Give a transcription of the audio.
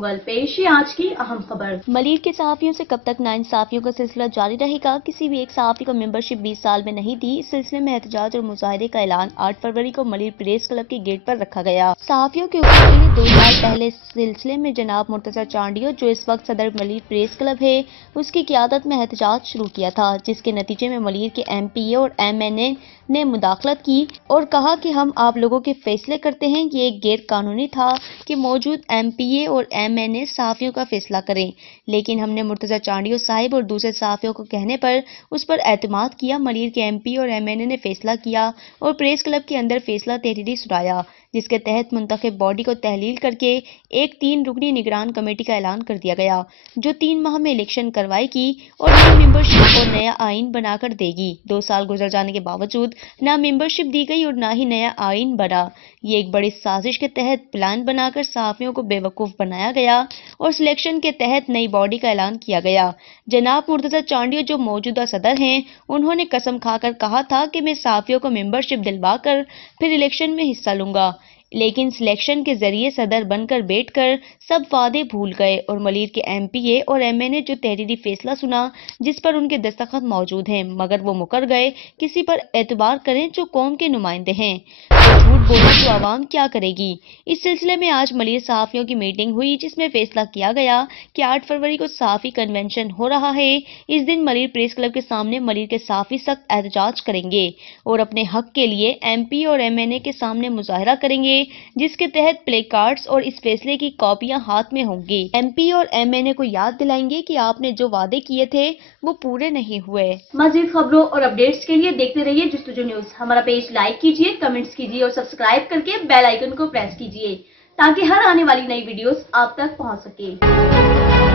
मुगल। पेश है आज की अहम खबर। मलिर के सहाफियों से कब तक नाइंसाफियों का सिलसिला जारी रहेगा? किसी भी एक सहाफी को मेंबरशिप 20 साल में नहीं दी। इस सिलसिले में एहतजाज और मुजाहिदे का ऐलान 8 फरवरी को मलिर प्रेस क्लब के गेट पर रखा गया। सहाफियों के हुकूक के लिए 2 साल पहले इस सिलसिले में जनाब मुर्तजा चांडियो, जो इस वक्त सदर मलिर प्रेस क्लब है, उसकी क़ियादत में एहतजाज शुरू किया था, जिसके नतीजे में मलिर के MPA और MNA ने मुदाखलत की और कहा कि हम आप लोगों के फैसले करते हैं। ये एक गैर कानूनी था कि मौजूद MPA और MNA सहाफियों का फैसला करें, लेकिन हमने मुर्तजा चांडियो साहिब और दूसरे सहाफियों को कहने पर उस पर एतमाद किया। मलिर के MPA और MNA ने फैसला किया और प्रेस क्लब के अंदर फैसला तहरीरी सुनाया, जिसके तहत मुंतखब बॉडी को तहलील करके एक 3 रुकनी निगरान कमेटी का ऐलान कर दिया गया, जो 3 माह में इलेक्शन करवाएगी और नई मेंबरशिप और नया आइन बनाकर देगी। 2 साल गुजर जाने के बावजूद ना मेंबरशिप दी गई और ना ही नया आइन बना। ये एक बड़ी साजिश के तहत प्लान बनाकर सहाफियों को बेवकूफ बनाया गया और सिलेक्शन के तहत नई बॉडी का ऐलान किया गया। जनाब मुर्तजा चांडियो, जो मौजूदा सदर हैं, उन्होंने कसम खाकर कहा था कि मैं सहाफियों को मेंबरशिप दिलवाकर फिर इलेक्शन में हिस्सा लूंगा, लेकिन सिलेक्शन के जरिए सदर बनकर बैठकर सब वादे भूल गए और मलिर के MPA और MNA जो तहरीरी फैसला सुना जिस पर उनके दस्तखत मौजूद हैं, मगर वो मुकर गए। किसी पर एतबार करें जो कौम के नुमाइंदे हैं, तो झूठ बोला तो आवाम क्या करेगी? इस सिलसिले में आज मलिर सहाफियों की मीटिंग हुई, जिसमें फैसला किया गया कि 8 फरवरी को सहाफी कन्वेंशन हो रहा है। इस दिन मलिर प्रेस क्लब के सामने मलिर के सहाफी सख्त एहतजाज करेंगे और अपने हक के लिए MPA और MNA के सामने मुजाहरा करेंगे, जिसके तहत प्ले कार्ड्स और इस फैसले की कॉपियां हाथ में होंगी। MPA और MNA को याद दिलाएंगे कि आपने जो वादे किए थे वो पूरे नहीं हुए। मजीद खबरों और अपडेट्स के लिए देखते रहिए जस्तुजो न्यूज। हमारा पेज लाइक कीजिए, कमेंट्स कीजिए और सब्सक्राइब करके बेल आइकन को प्रेस कीजिए, ताकि हर आने वाली नई वीडियोस आप तक पहुंच सके।